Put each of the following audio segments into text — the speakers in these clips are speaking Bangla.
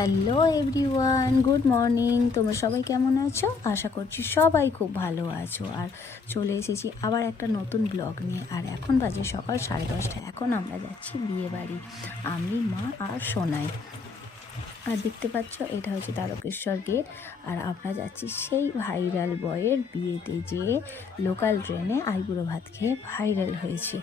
Hello everyone, good morning. তোমরা সবাই কেমন আছো? আশা করছি সবাই খুব ভালো আছো। আর চলে এসেছি আবার একটা নতুন ব্লগ নিয়ে। আর এখন বাজে সকাল 10:30। এখন আমরা যাচ্ছি বিয়ে বাড়ি, আমি, মা আর সোনাই। আর দেখতে পাচ্ছ এটা হচ্ছে তারকেশ্বর গেট। আর আমরা যাচ্ছি সেই ভাইরাল বয়ের বিয়েতে, যে লোকাল ট্রেনে আইবুড়ো ভাত খেয়ে ভাইরাল হয়েছে।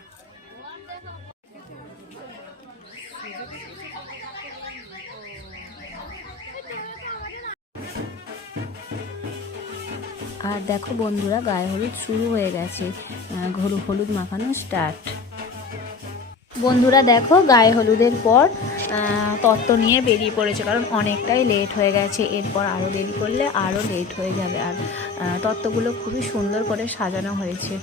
আর দেখো বন্ধুরা, গায়ে হলুদ শুরু হয়ে গেছে, হলুদ মাখানো স্টার্ট। বন্ধুরা দেখো, গায়ে হলুদের পর তত্ত্ব নিয়ে বেরিয়ে পড়েছে, কারণ অনেকটাই লেট হয়ে গেছে। এরপর আরও দেরি করলে আরও লেট হয়ে যাবে। আর তত্ত্বগুলো খুবই সুন্দর করে সাজানো হয়েছে।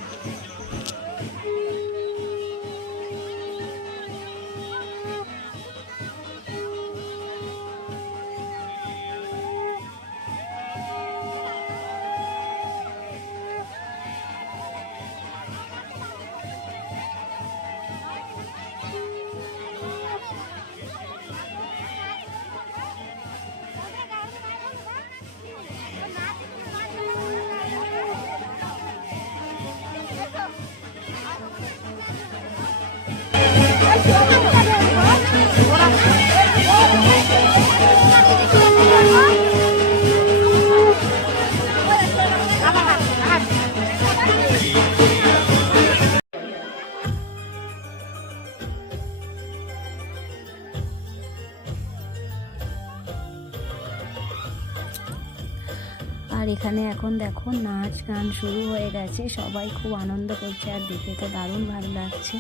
আর এখানে এখন দেখো নাচ গান শুরু হয়ে গেছে, সবাই খুব আনন্দ করছে। আর দেখে তো দারুণ ভালো লাগছে।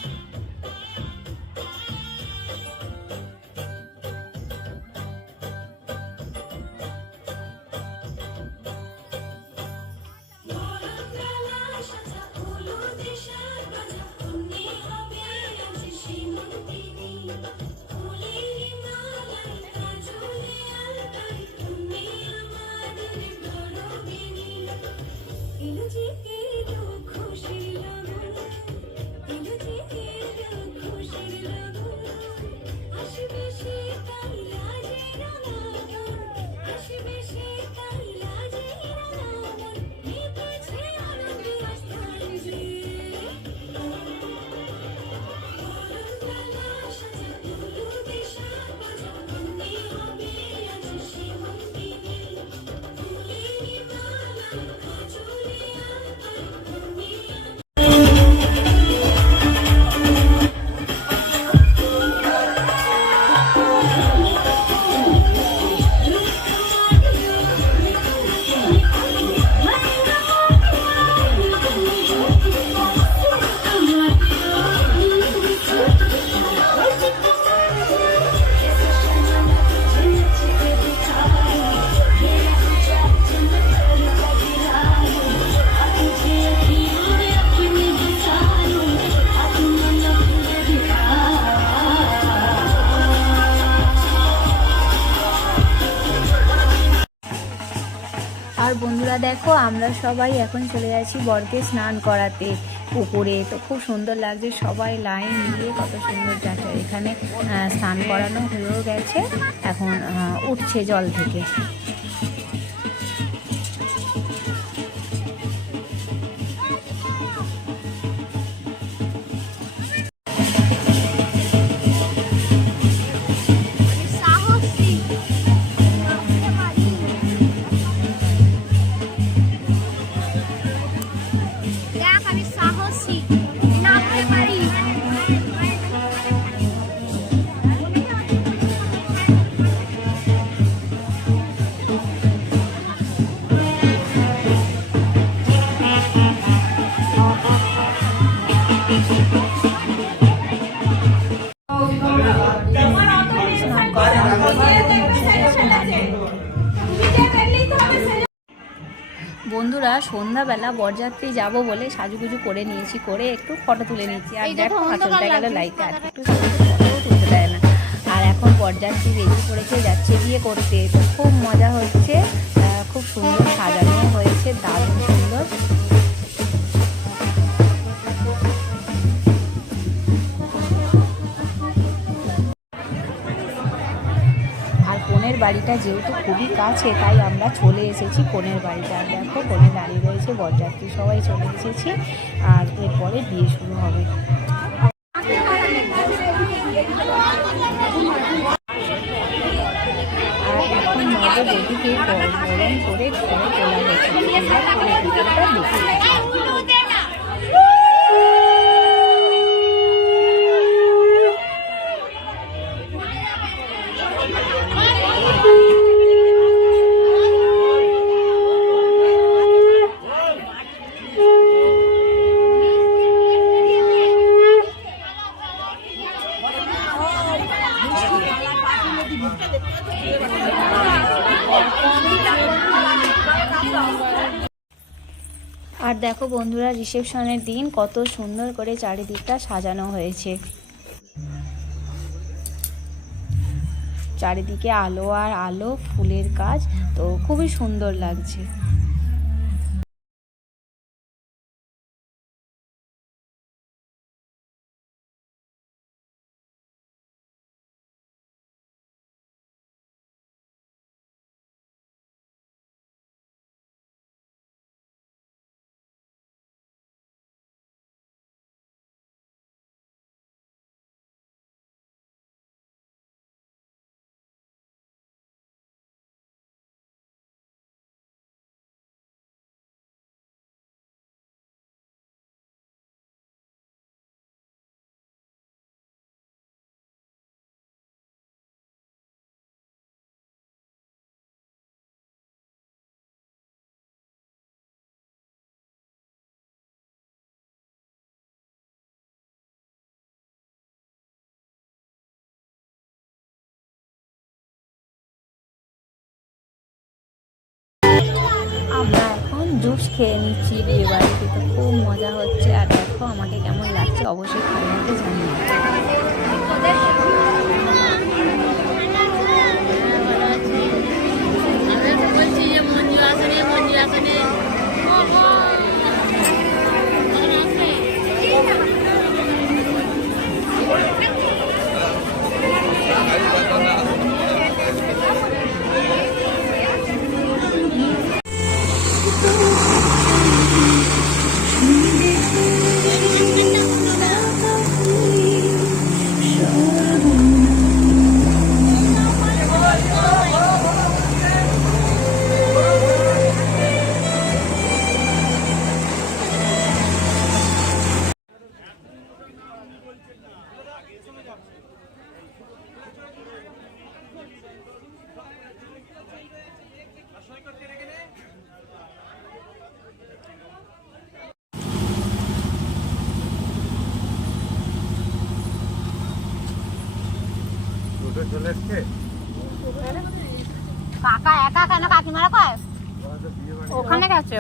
আর বন্ধুরা দেখো, আমরা সবাই এখন চলে যাচ্ছি বরকে স্নান করাতে পুকুরে। তো খুব সুন্দর লাগছে, সবাই লাইন দিয়ে কত সুন্দর যাচ্ছে। এখানে স্নান করানো হয়েও গেছে, এখন উঠছে জল থেকে। বন্ধুরা সন্ধ্যাবেলা বরযাত্রী যাব বলে সাজুগুজু করে নিয়েছি, করে একটু ফটো তুলে নিয়েছি। আর দেখো চলতে গেল লাইটে, আর একটু ফটোও তুলতে দেয় না। আর এখন বরযাত্রী রেডি করেছে, যাচ্ছে বিয়ে করতে। তো খুব মজা হচ্ছে, খুব সুন্দর সাজানো হয়েছে, দারুণ সুন্দর। কনের বাড়িটা যেহেতু খুবই কাছে, তাই আমরা চলে এসেছি কনের বাড়িটা। আর দেখো কনে দাঁড়িয়ে রয়েছে, বরযাত্রী সবাই চলে এসেছি, আর এরপরে বিয়ে শুরু হবে। আর এখন নববধূকে গরম করে ঘরে তোলা হয়েছে। আর দেখো বন্ধুরা, রিসেপশনের দিন কত সুন্দর করে চারিদিকটা সাজানো হয়েছে। চারিদিকে আলো আর আলো, ফুলের কাজ, তো খুবই সুন্দর লাগছে। আমরা এখন জুস খেয়ে নিচ্ছি বিয়ে বাড়িতে, তো খুব মজা হচ্ছে। আর দেখো আমাকে কেমন লাগছে অবশ্যই কমেন্টে জানিও। কাকা একা কেন, কাকিমারা কয় ওখানে গেছে।